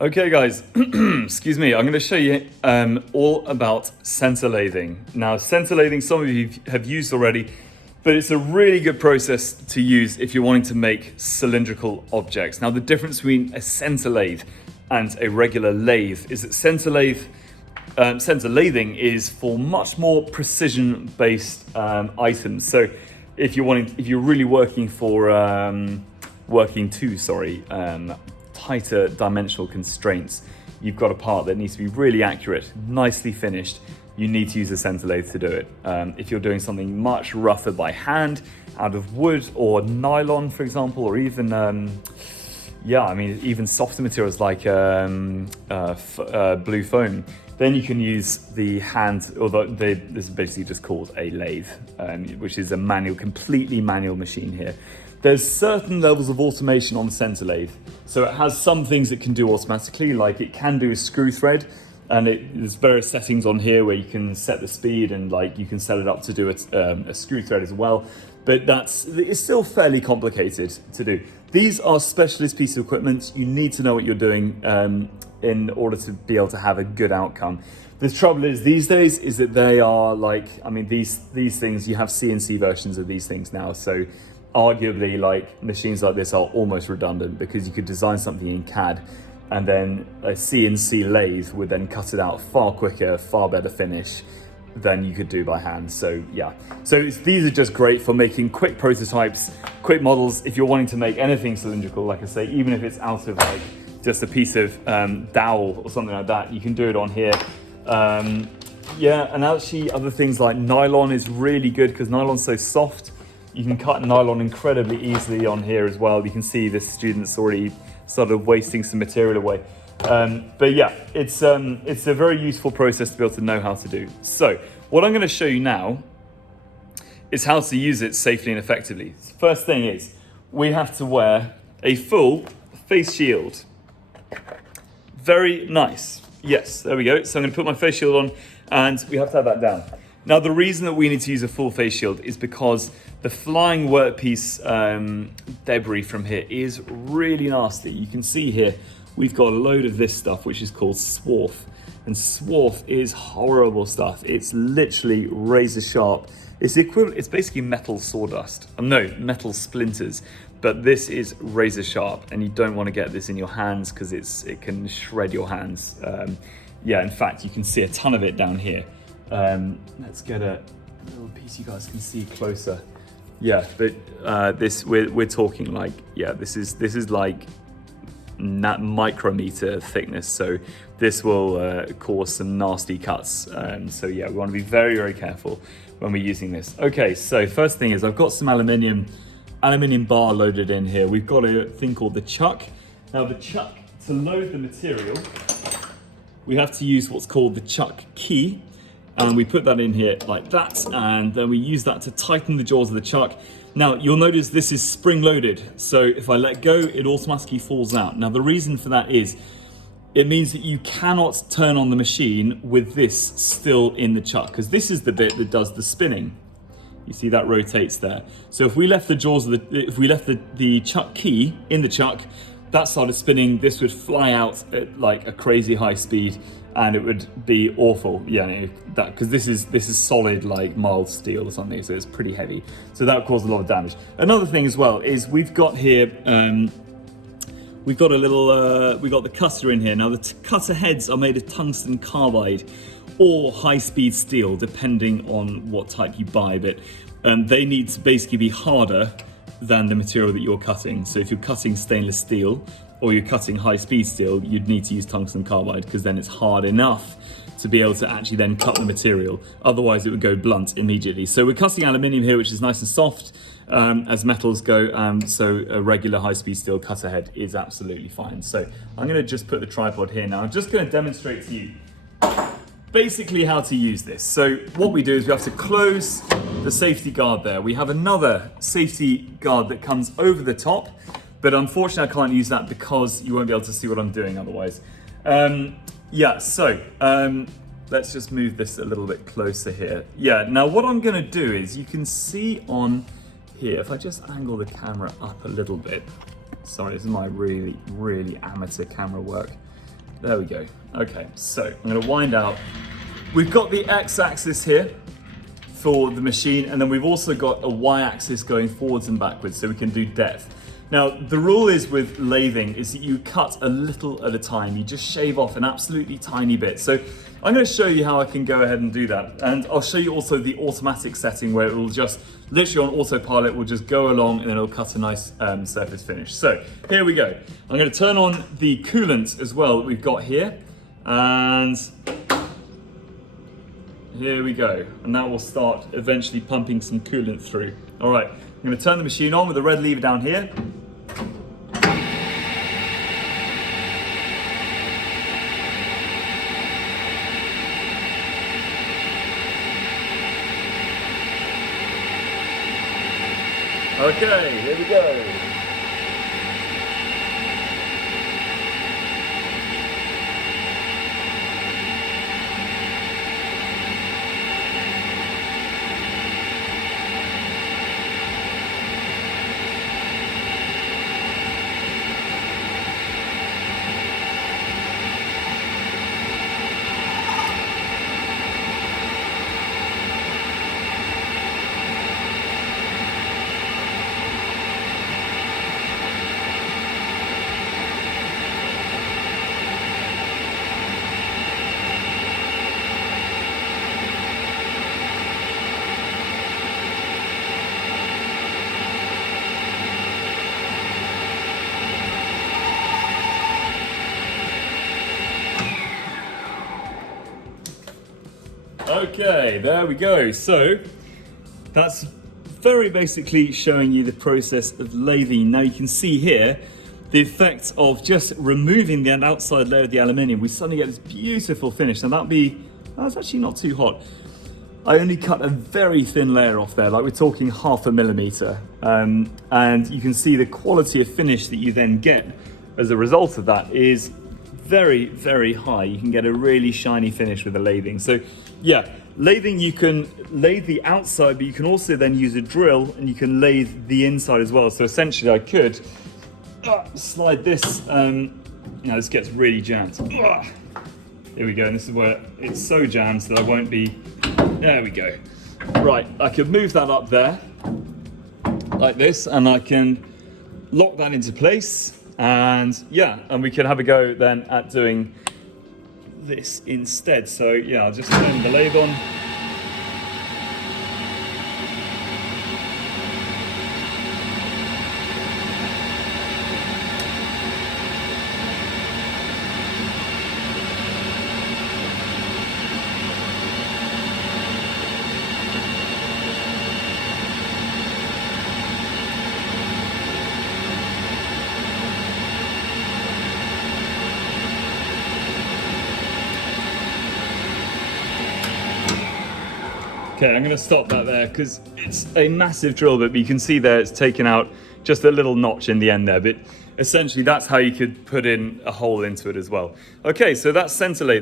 Okay guys, excuse me, I'm going to show you all about center lathing. Now center lathing, some of you have used already, but it's a really good process to use if you're wanting to make cylindrical objects. Now the difference between a center lathe and a regular lathe is that center lathing is for much more precision-based items. So if you're really working to tighter dimensional constraints, you've got a part that needs to be really accurate, nicely finished, you need to use a center lathe to do it. If you're doing something much rougher by hand, out of wood or nylon, for example, or even even softer materials like blue foam, then you can use the hand, this is basically just called a lathe, which is a completely manual machine here. There's certain levels of automation on the center lathe. So it has some things it can do automatically, like it can do a screw thread, and there's various settings on here where you can set the speed and you can set it up to do a screw thread as well. But it's still fairly complicated to do. These are specialist pieces of equipment. You need to know what you're doing in order to be able to have a good outcome. The trouble is these days is that they are these things, you have CNC versions of these things now. So arguably machines like this are almost redundant because you could design something in CAD and then a CNC lathe would then cut it out far quicker, far better finish than you could do by hand. So yeah, these are just great for making quick prototypes, quick models. If you're wanting to make anything cylindrical, like I say, even if it's out of just a piece of dowel or something like that, you can do it on here. And actually other things like nylon is really good because nylon's so soft. You can cut nylon incredibly easily on here as well. You can see this student's already started wasting some material away. But yeah, it's a very useful process to be able to know how to do. So what I'm going to show you now is how to use it safely and effectively. First thing is we have to wear a full face shield. Very nice. Yes, there we go. So I'm going to put my face shield on and we have to have that down. Now the reason that we need to use a full face shield is because the flying workpiece debris from here is really nasty. You can see here we've got a load of this stuff which is called swarf, and swarf is horrible stuff. It's literally razor sharp. It's the equivalent. It's basically metal sawdust. Metal splinters. But this is razor sharp, and you don't want to get this in your hands because it can shred your hands. In fact, you can see a ton of it down here. Let's get a little piece you guys can see closer. Yeah, but we're talking this is like micrometer thickness, so this will cause some nasty cuts. So yeah, we want to be very, very careful when we're using this. Okay, so first thing is I've got some aluminium bar loaded in here. We've got a thing called the chuck. Now the chuck, to load the material, we have to use what's called the chuck key. And we put that in here like that, and then we use that to tighten the jaws of the chuck. Now, you'll notice this is spring-loaded, so if I let go, it automatically falls out. Now, the reason for that is, it means that you cannot turn on the machine with this still in the chuck, because this is the bit that does the spinning. You see that rotates there. So if we left the the chuck key in the chuck, that started spinning, this would fly out at a crazy high speed, and it would be awful. Because this is solid mild steel or something, so it's pretty heavy. So that would cause a lot of damage. Another thing as well is we've got here, we've got the cutter in here. Now the cutter heads are made of tungsten carbide or high-speed steel, depending on what type you buy, but they need to basically be harder than the material that you're cutting. So if you're cutting stainless steel or you're cutting high-speed steel, you'd need to use tungsten carbide because then it's hard enough to be able to actually then cut the material. Otherwise it would go blunt immediately. So we're cutting aluminium here, which is nice and soft as metals go. So a regular high-speed steel cutter head is absolutely fine. So I'm gonna just put the tripod here now. I'm just gonna demonstrate to you basically how to use this. So what we do is we have to close the safety guard there. We have another safety guard that comes over the top, but unfortunately I can't use that because you won't be able to see what I'm doing otherwise. Let's just move this a little bit closer here. Now what I'm gonna do is, you can see on here, if I just angle the camera up a little bit, sorry, this is my really, really amateur camera work. There we go. Okay, so I'm going to wind out. We've got the x-axis here for the machine, and then we've also got a y-axis going forwards and backwards, so we can do depth. Now, the rule is with lathing is that you cut a little at a time. You just shave off an absolutely tiny bit. So I'm going to show you how I can go ahead and do that. And I'll show you also the automatic setting where it will just, literally on autopilot, will just go along and then it'll cut a nice surface finish. So here we go. I'm going to turn on the coolant as well that we've got here. And here we go. And that will start eventually pumping some coolant through. All right, I'm going to turn the machine on with the red lever down here. Okay, here we go. Okay, there we go. So that's very basically showing you the process of lathing. Now you can see here the effect of just removing the outside layer of the aluminium. We suddenly get this beautiful finish. And that's actually not too hot. I only cut a very thin layer off there, like we're talking 0.5 millimeter. And you can see the quality of finish that you then get as a result of that is very, very high. You can get a really shiny finish with the lathing. So yeah, lathing, you can lathe the outside, but you can also then use a drill and you can lathe the inside as well. So essentially I could slide this, this gets really jammed. Here we go, and this is where it's so jammed that I won't be, there we go. Right, I could move that up there, like this, and I can lock that into place. And yeah, and we can have a go then at doing this instead. So yeah, I'll just turn the lathe on. Okay, I'm going to stop that there because it's a massive drill bit, but you can see there it's taken out just a little notch in the end there, but essentially that's how you could put in a hole into it as well. Okay, so that's center lathe.